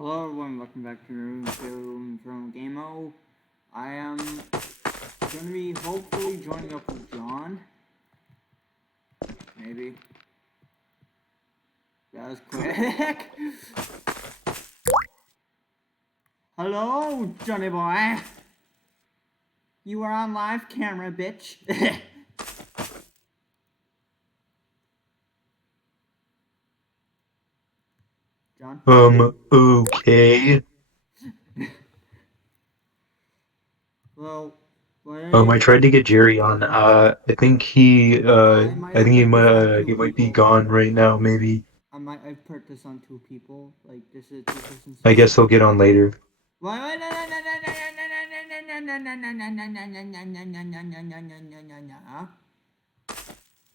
Hello everyone, welcome back to Room from Gameo. I am going to be hopefully joining up with John. Maybe. That was quick. Hello, Johnny boy. You are on live camera, bitch. John? Okay. Well, I tried to get Jerry on. I think I might have put this on two he might be people. gone right now, maybe. I've put this on two people. Like, this is a two-person I guess server. he'll get on later.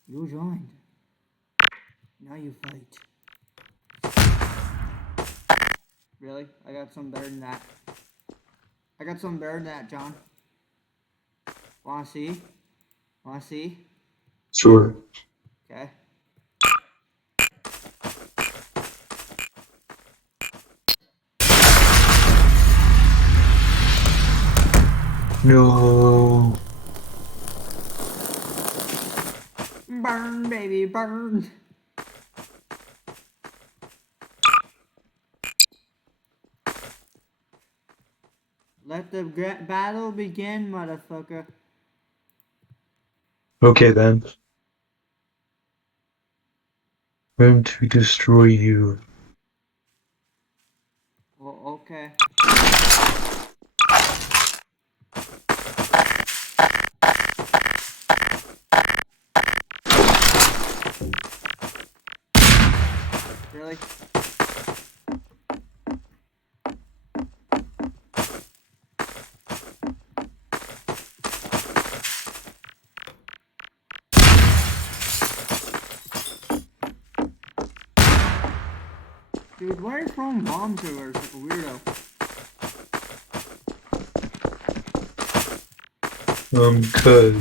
You joined. Now you fight. Really? I got something better than that. I got something better than that, John. Wanna see? Wanna see? Sure. Okay. No. Burn, baby, burn. Let the battle begin, motherfucker. Okay then. I'm going to destroy you. Well, okay. Really? Dude, why are you throwing bombs everywhere like a weirdo? Cause.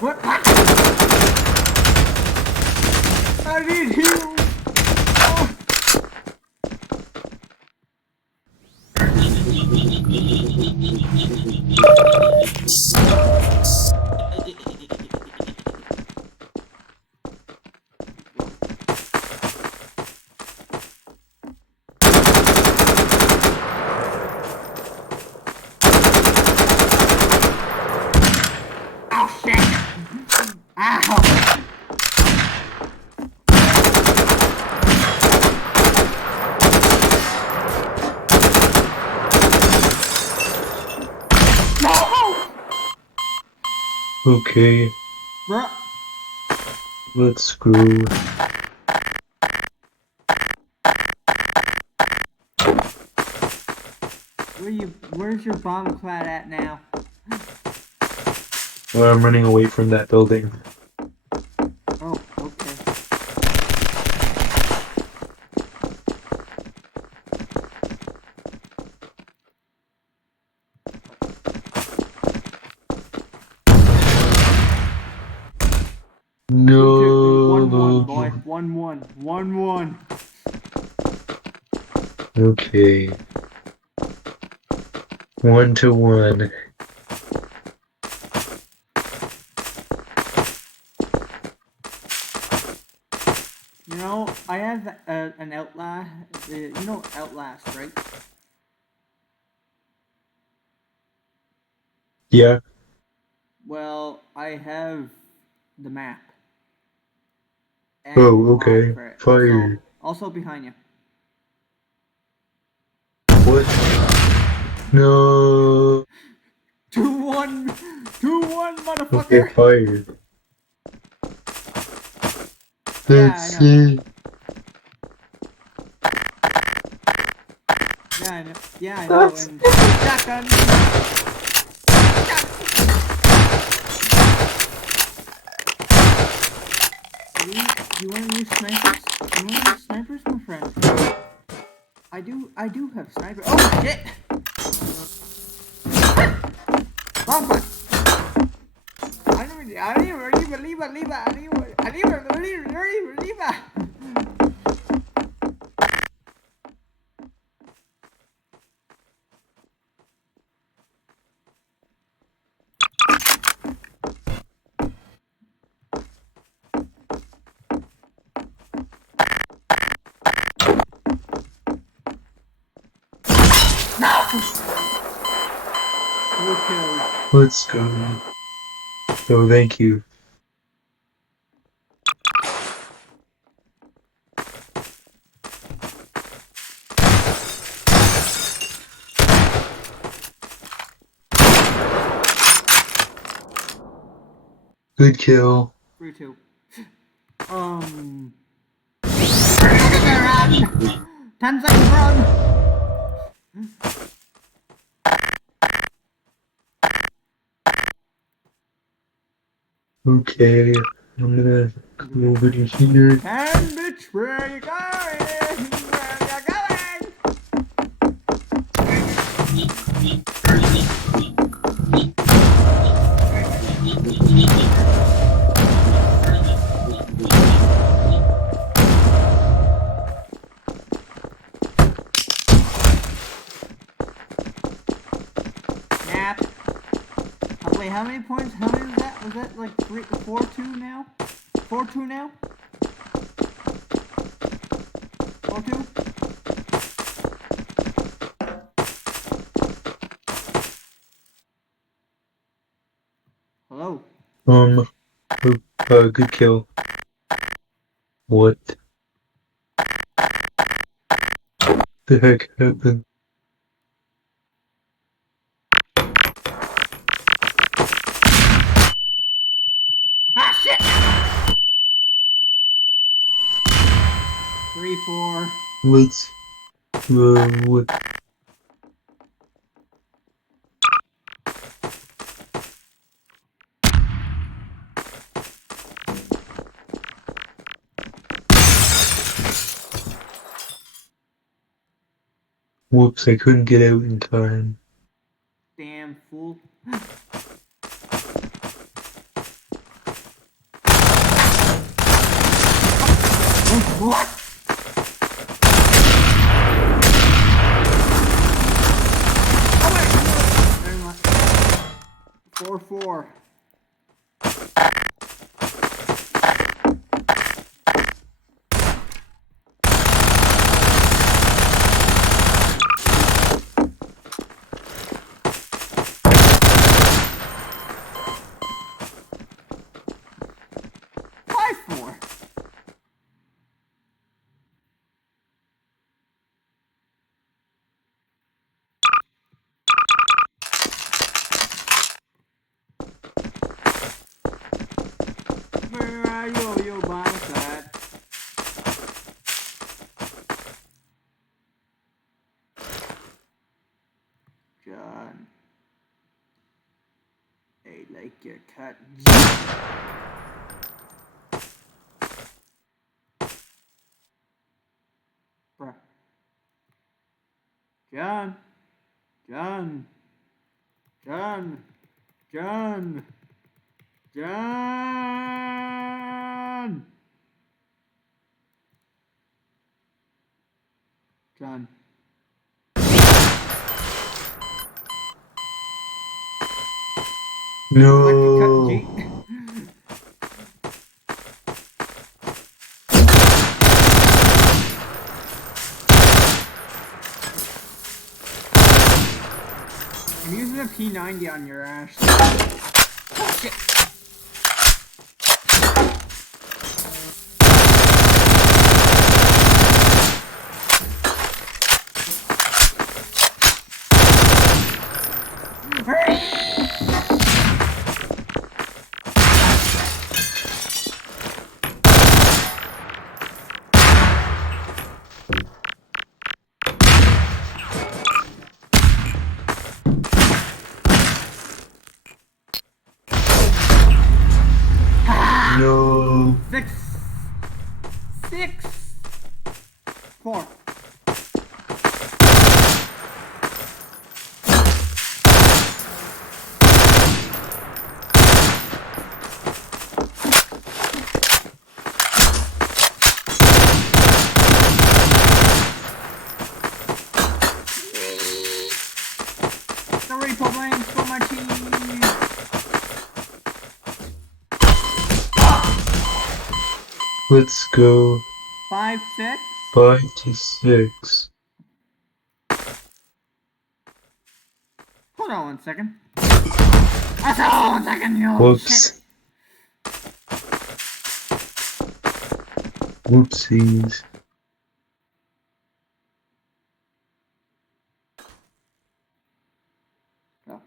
What? I need heal! Oh. Oh shit! Ow! No! Okay. Bruh. Let's go. Where's your bomb clad at now? Well, I'm running away from that building. Oh, okay. No. 1-1, boy. 1-1. 1-1. Okay. 1-1. You know, I have an Outlast. You know Outlast, right? Yeah. Well, I have the map. and Oh, mod okay. for it. Fire. Also behind you. What? No. 2-1, 2-1, Okay, motherfucker. fire. Yeah, I Let's know. see. Yeah, I know. And shotgun. Do you want to use snipers? You want to use snipers, my friend? I do have snipers. Oh shit! Papa! I don't even leave it. I don't even leave it. Okay. Let's go. So thank you. Good kill. 3-2. 10 seconds run! Okay. I'm gonna come over to here. And bitch, where you going? Where you going? Snap. Wait, how many points? How many was that? Was that like 4-2 now? 4-2 now? 4-2? Hello? Um, good kill. What the heck happened? Ah, shit! 3-4. Let's, what? Whoops, I couldn't get out in time. Damn fool. What? Oh wait! Never mind. 4-4. Where are you by my side? John, I like your cut. Bruh. John, John, John, John, John, John. Like your cut, No. G. I'm using a P90 on your ass. Oh shit. No. 6, 4. The repo blanks for my team. Let's go. 5, 6. 5 to 6. Hold on 1 second. I saw 1 second, you Whoops. shit. Whoopsies. Go.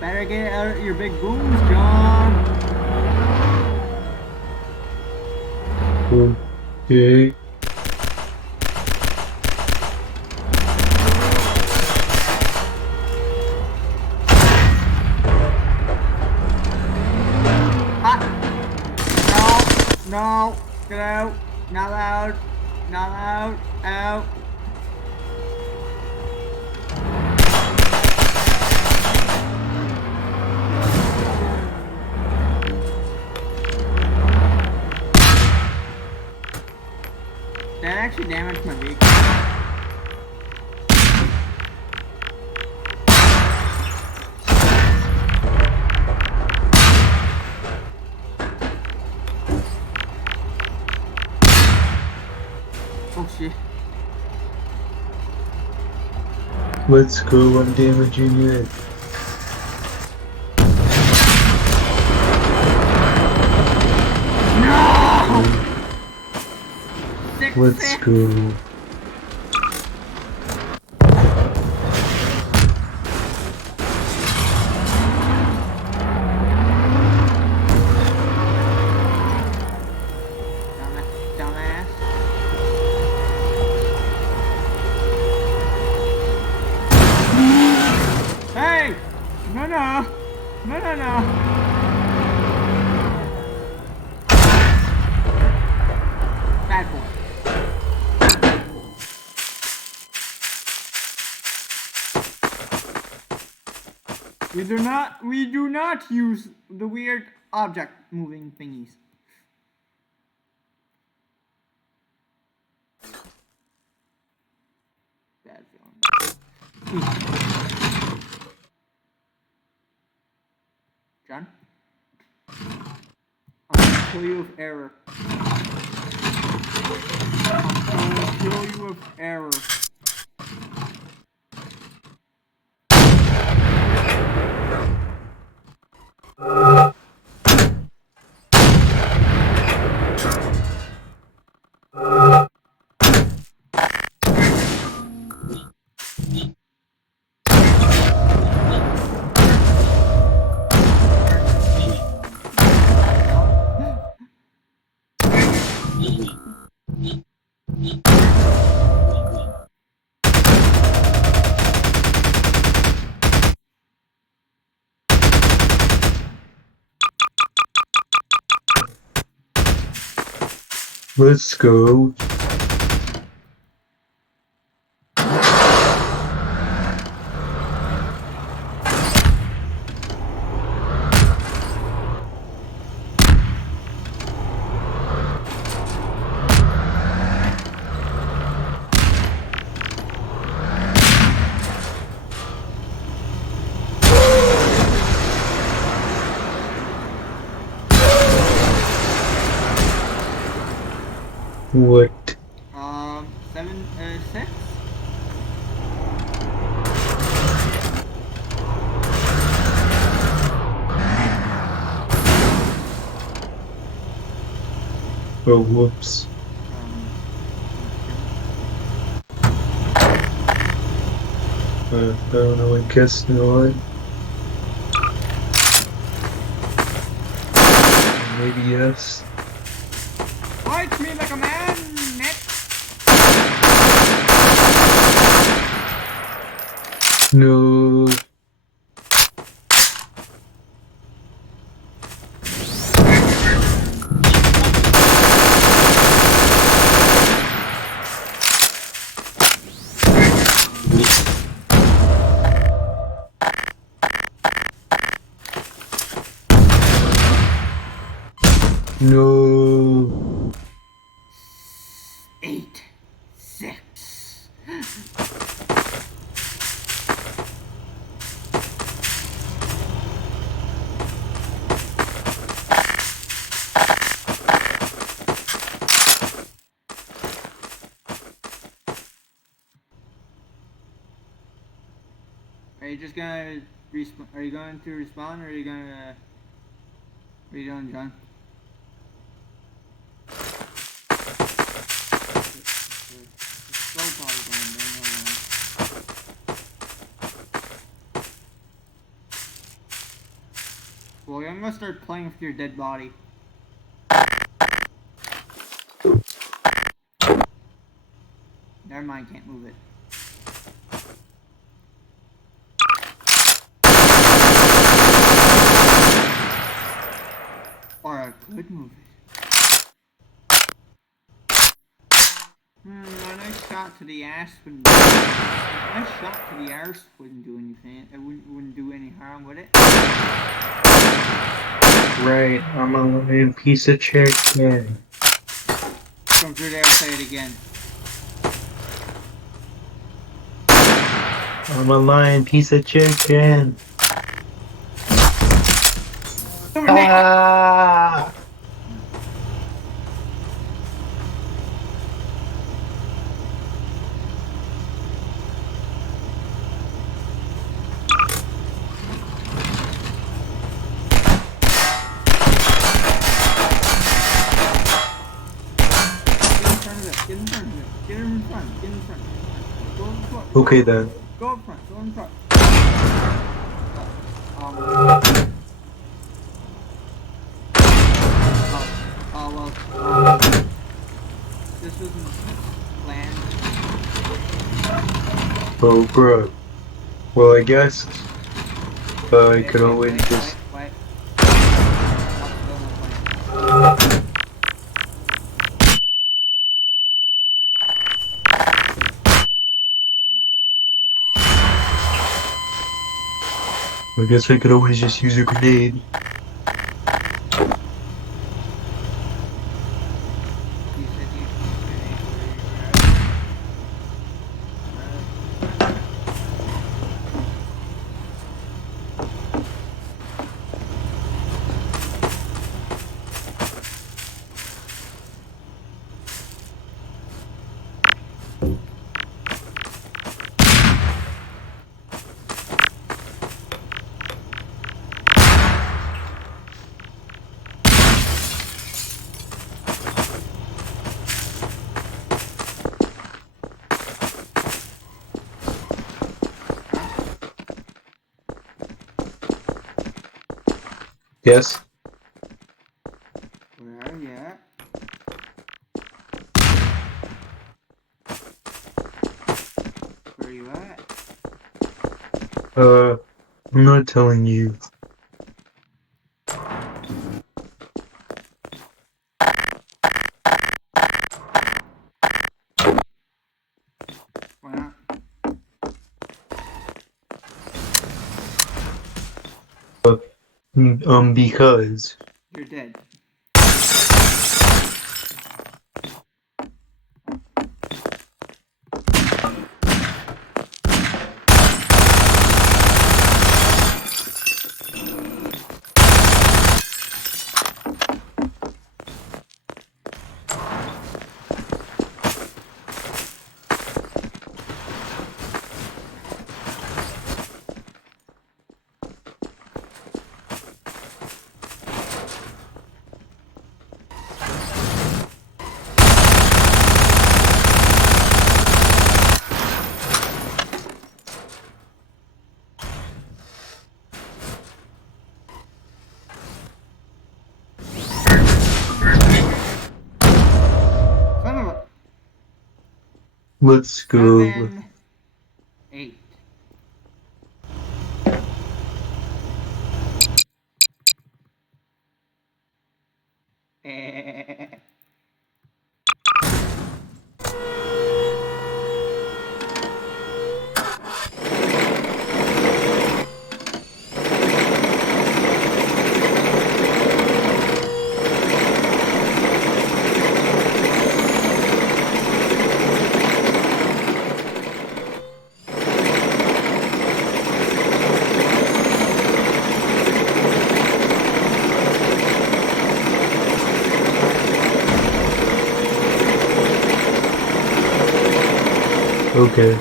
Better get out your big booms, John. Okay. No, get out. Not loud. Not loud. Out. That actually damaged my vehicle. Oh shit. Let's go. I'm damaging it. No! 6, Let's 6. go. Dumbass. Hey! No, no. No, no, no. Bad boy. We do not use the weird object moving thingies. Bad feeling. John? I'm gonna kill you with error. I'm gonna kill you with error. Let's go. What? 7, 6. Oh, whoops. I don't know, I guess not. Maybe yes. Fight me like a man, Nick. No. No. 8, 6. Are you just gonna respawn? Are you going to respawn, or are you gonna? What are you doing, John? Slow probably going down. Well, I'm gonna start playing with your dead body. Never mind, can't move it. Or I could move it. A nice shot to the ass wouldn't. A nice shot to the arse wouldn't do anything. It wouldn't do any harm, would it? Right, I'm a lying piece of chicken. Come through there, say it again. I'm a lying piece of chicken. Ah! Get in front of it. Get in front. Get in front. Go in front. Okay then. Go in front. Go in front. Well. This wasn't planned. Oh, bro. Well, I guess I could always just. Wait. I guess I could always just use a grenade. Yes? Where are you at? Where are you at? I'm not telling you. Why not? Because. You're dead. Let's go. 7, 8. Okay.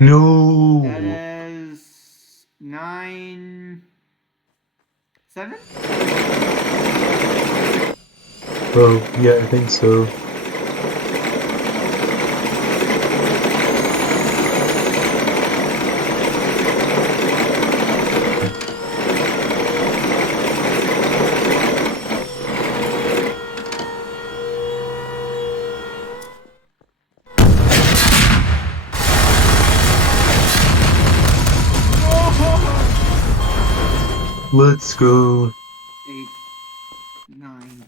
No. That is 9, 7? Oh, yeah, I think so. Let's go. 8, 9.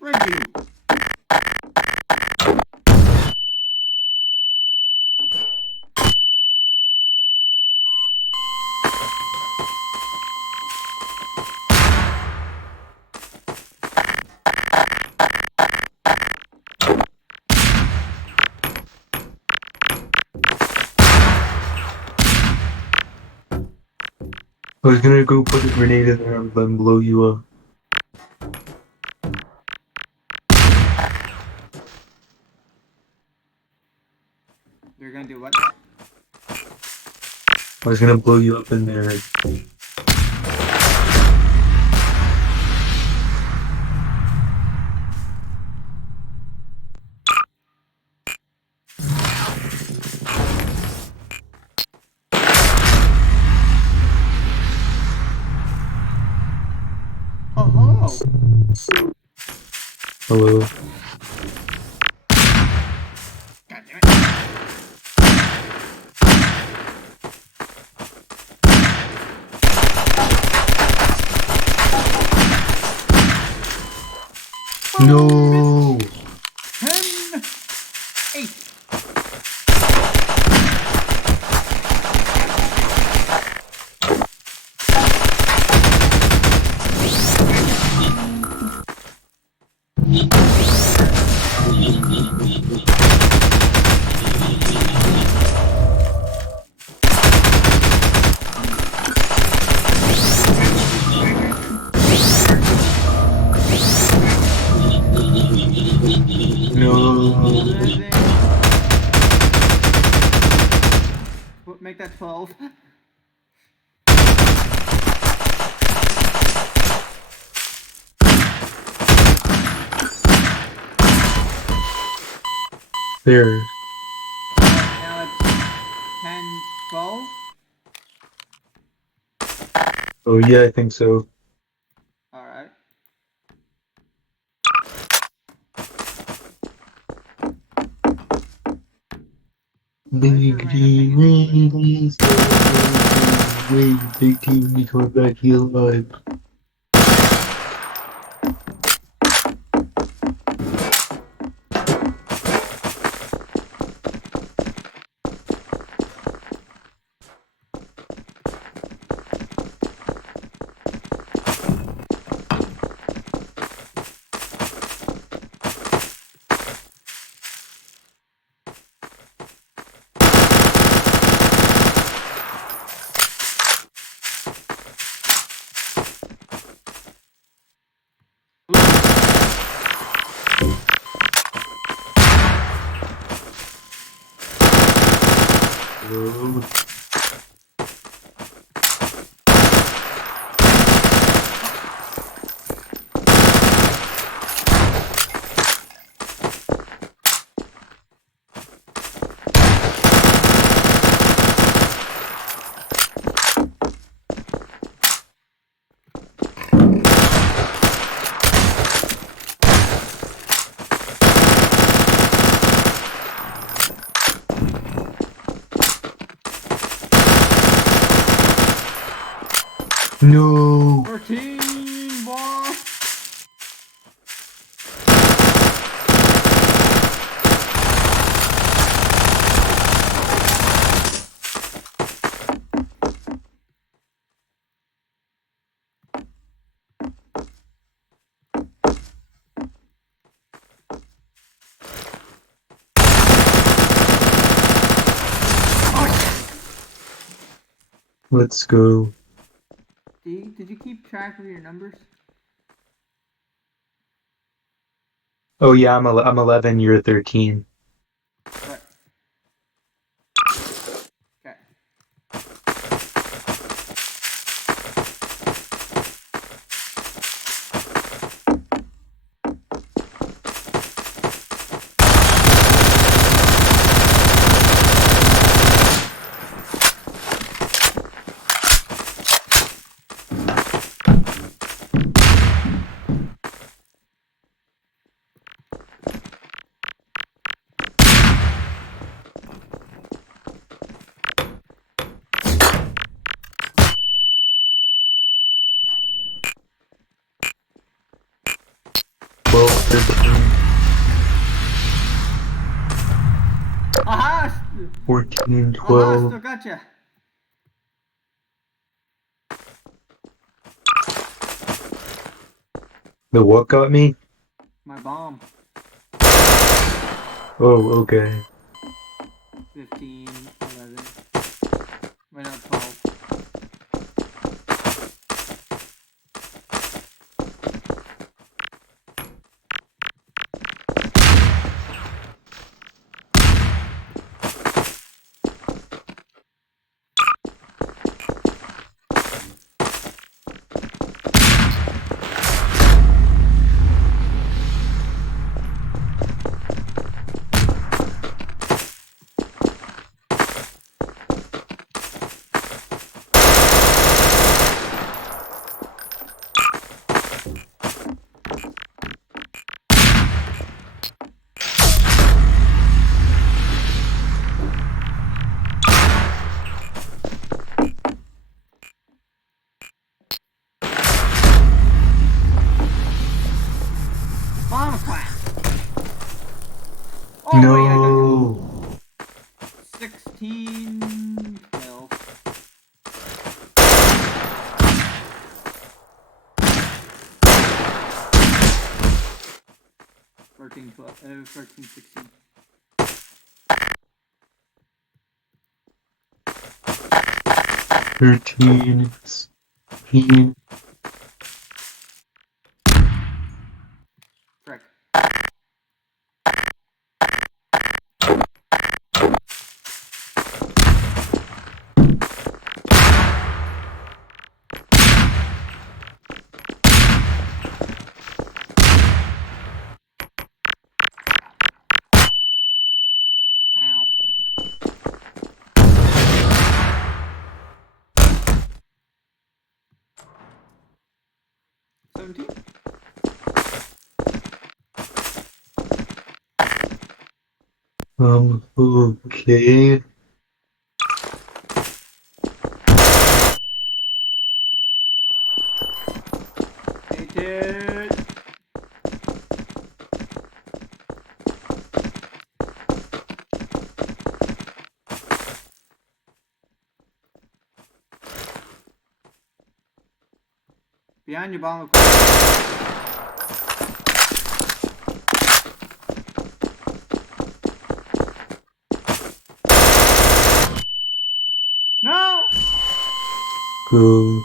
Review. I was gonna go put a grenade in there and then blow you up. You're gonna do what? I was gonna blow you up in there. Oh, hello. Hello. God damn it. No. 10, 8. No. 11. Make that 12. There. Now it's 10, 12. Oh yeah, I think so. Alright. The green is wait, big team be coming back here alive. No. 13, boss. Let's go. Did you keep track of your numbers? Oh yeah, I'm 11. You're 13. Right. Okay. Well, 13. Aha! 14, Aha! 12. Still gotcha. The what got me? My bomb. Oh, okay. 15, 11. Wait, no, 12. Bomb clap! Oh, wait, I got No. 16, 12. 13, 12, 13, 16. 13. 16. Frick. Ow. 17? Okay. Hate it! Behind your bomb. No! Go.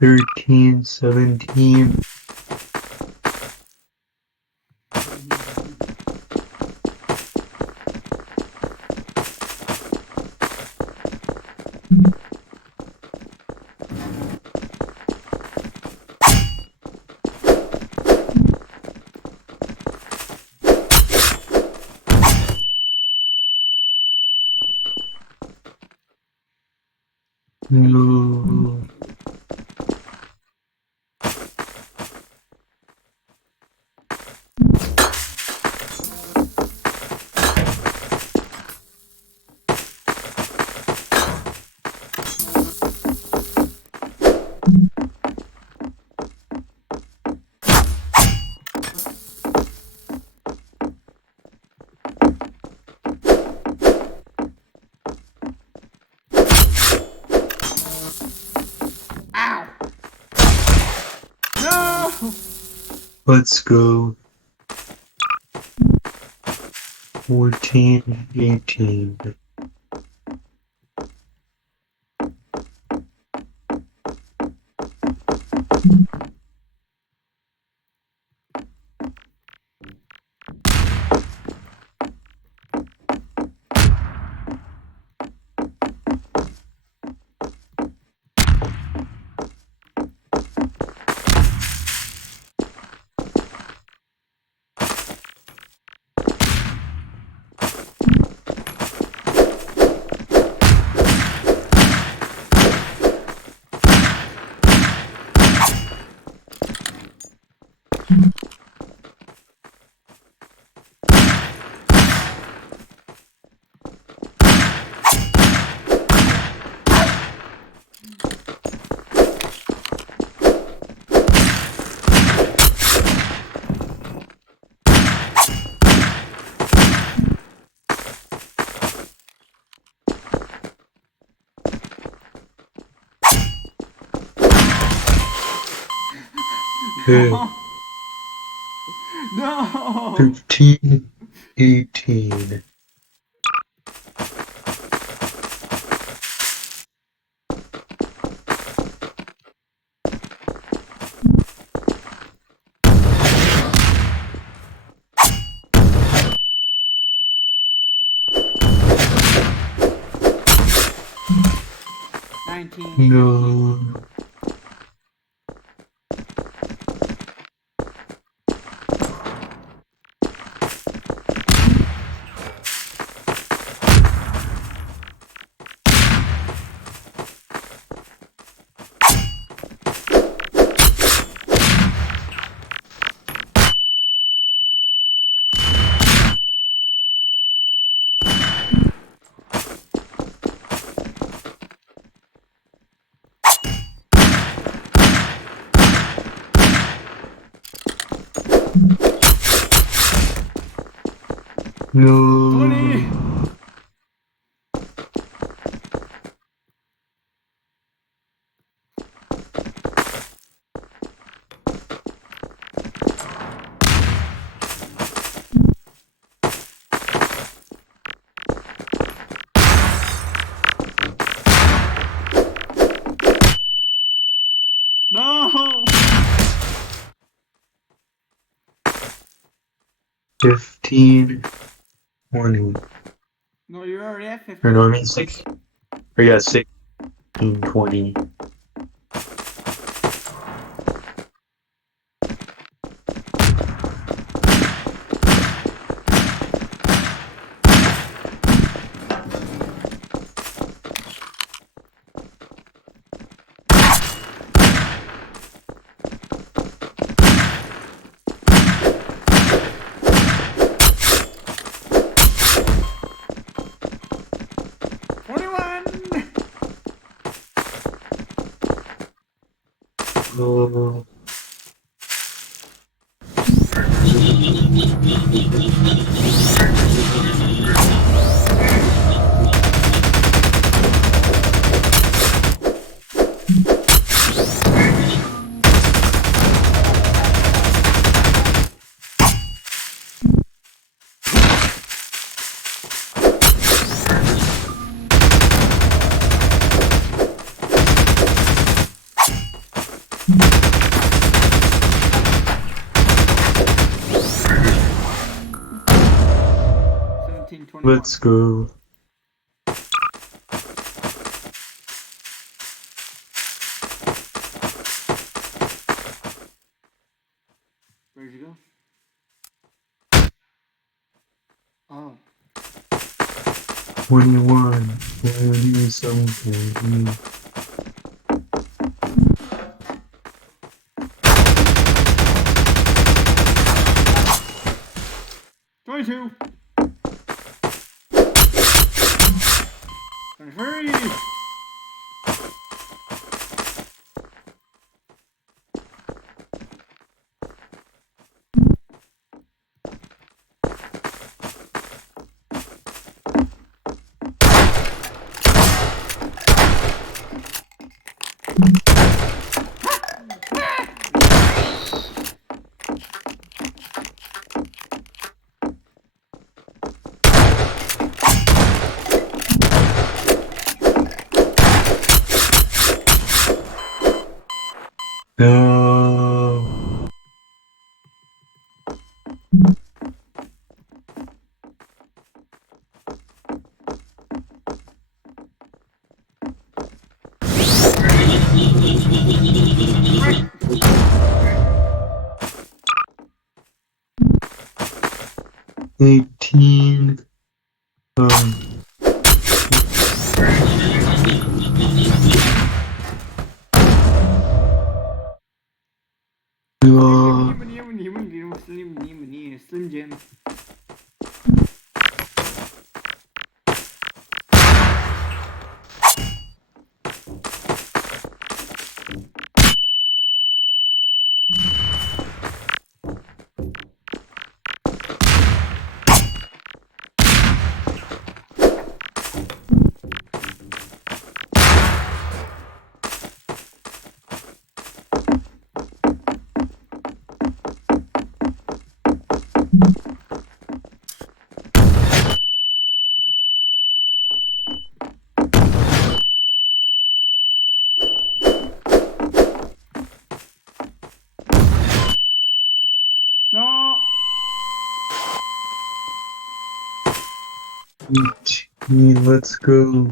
13, 17. No. Let's go. 14, 18. Okay. No! 15, 18. No. 20! No. No! 15, 20. No, you're already at 50. Or no, I mean 6. Or yeah, 16, 20. Oh. Let's go. Where'd you go? Oh. 21. 20 something. 22! 23! No. Right. 18. Slim Jim. No. 18. Let's go.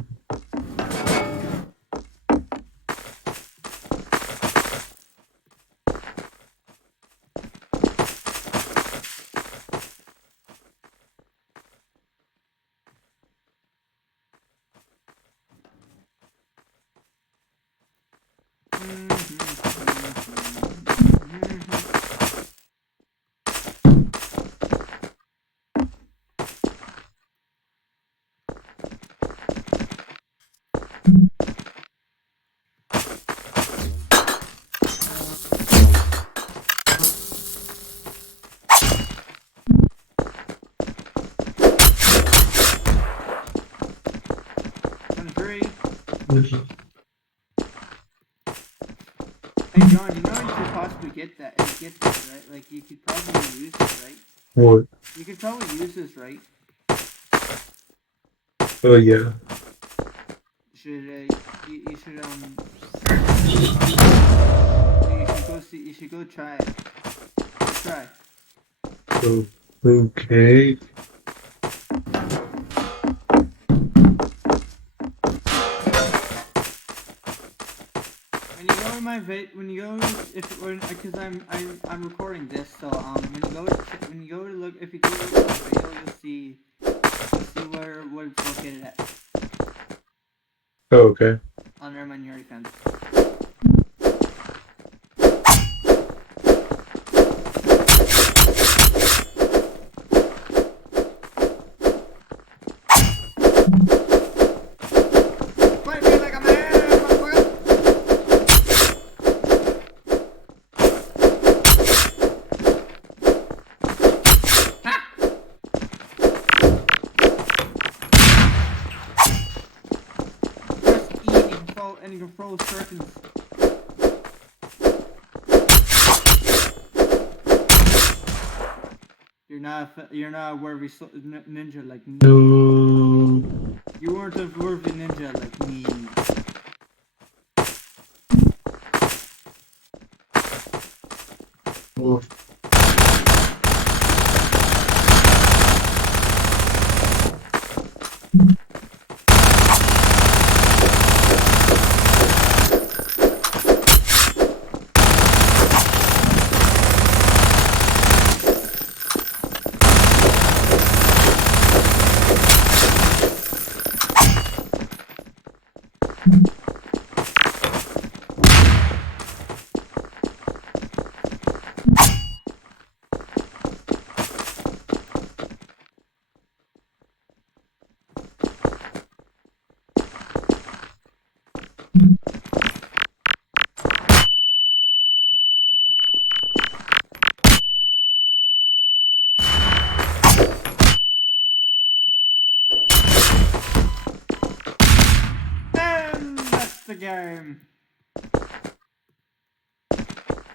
Hey John, you know you could possibly get this, right? Like you could probably use this, right? What? You could probably use this, right? Oh, yeah. You should go see. You should go try it. Go try. Oh, okay. When you go because I'm recording this, so when you go to look if you go to look at my video, you'll see where it's located at. Oh, okay. Oh, never mind, you already found it. Fight me like a man, motherfucker! Ha! Press E and you control circles. You're not a worthy ninja like me. No. You weren't a worthy ninja like me. Oh. And that's the game.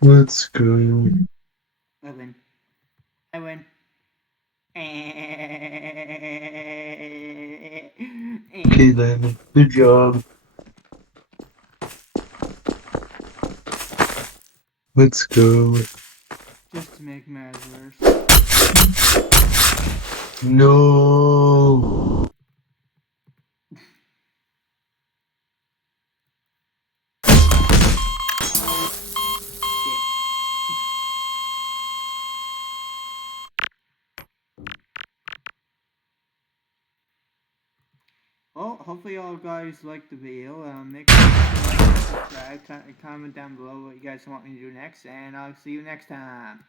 Let's go. I win. I win. Okay, then. Good job. Let's go. Just to make matters worse. No. Shit. Well, hopefully y'all guys liked the video. Make sure to like and subscribe. Comment down below what you guys want me to do next, and I'll see you next time.